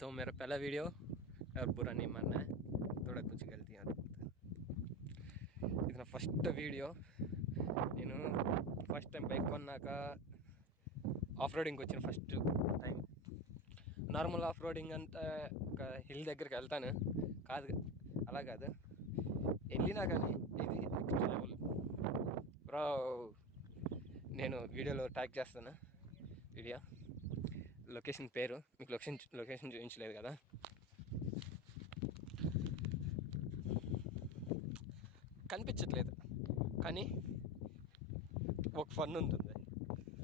तो मेरा पहला वीडियो और बुरा नहीं मानना है, थोड़ा कुछ गलतियाँ ఇది నా ఫస్ట్ వీడియో. నేను ఫస్ట్ టైం బైక్ కొన్నాక ఆఫ్ రోడింగ్కి వచ్చిన first time. Normal off roading అంతా ఒక హిల్ దగ్గరికి వెళ్తాను, కాదు అలా కాదు, వెళ్ళినా కానీ ఇది నెక్స్ట్ లెవెల్ బ్రో. నేను వీడియోలో ట్యాగ్ చేస్తాను, వీడియో లొకేషన్ పేరు మీకు లొకేషన్ చూపించలేదు కదా. కనిపించట్లేదు కానీ ఒక ఫన్ ఉంటుంది. ఏం కనిపించట్లేదు.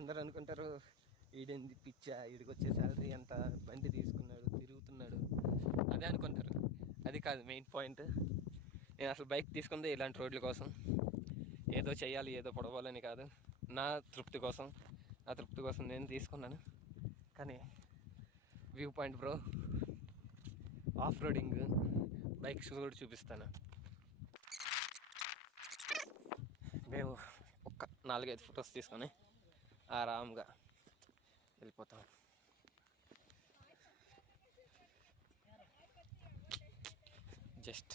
అందరూ అనుకుంటారు ఈడేంది పిచ్చా, ఈడికి వచ్చే శాలరీ ఎంత, బండి తీసుకున్నాడు తిరుగుతున్నాడు, అదే అనుకుంటారు. అది కాదు మెయిన్ పాయింట్. నేను అసలు బైక్ తీసుకుందే ఇలాంటి రోడ్ల కోసం, ఏదో చేయాలి ఏదో పొడవాలని కాదు, నా తృప్తి కోసం నేను తీసుకున్నాను. కానీ view point bro, off roading bikes కూడా చూపిస్తాను. మేము ఒక 4-5 ఫొటోస్ తీసుకొని ఆరాంగా వెళ్ళిపోతాం. Just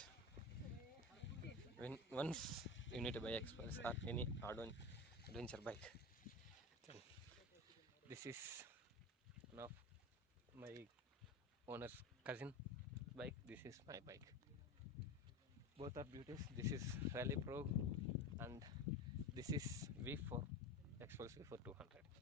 once you need to buy Express or any adventure bike, then this is one of my owner's cousin bike, this is my bike. Both are beauties. This is Rally Pro and this is V4 Express V4 200.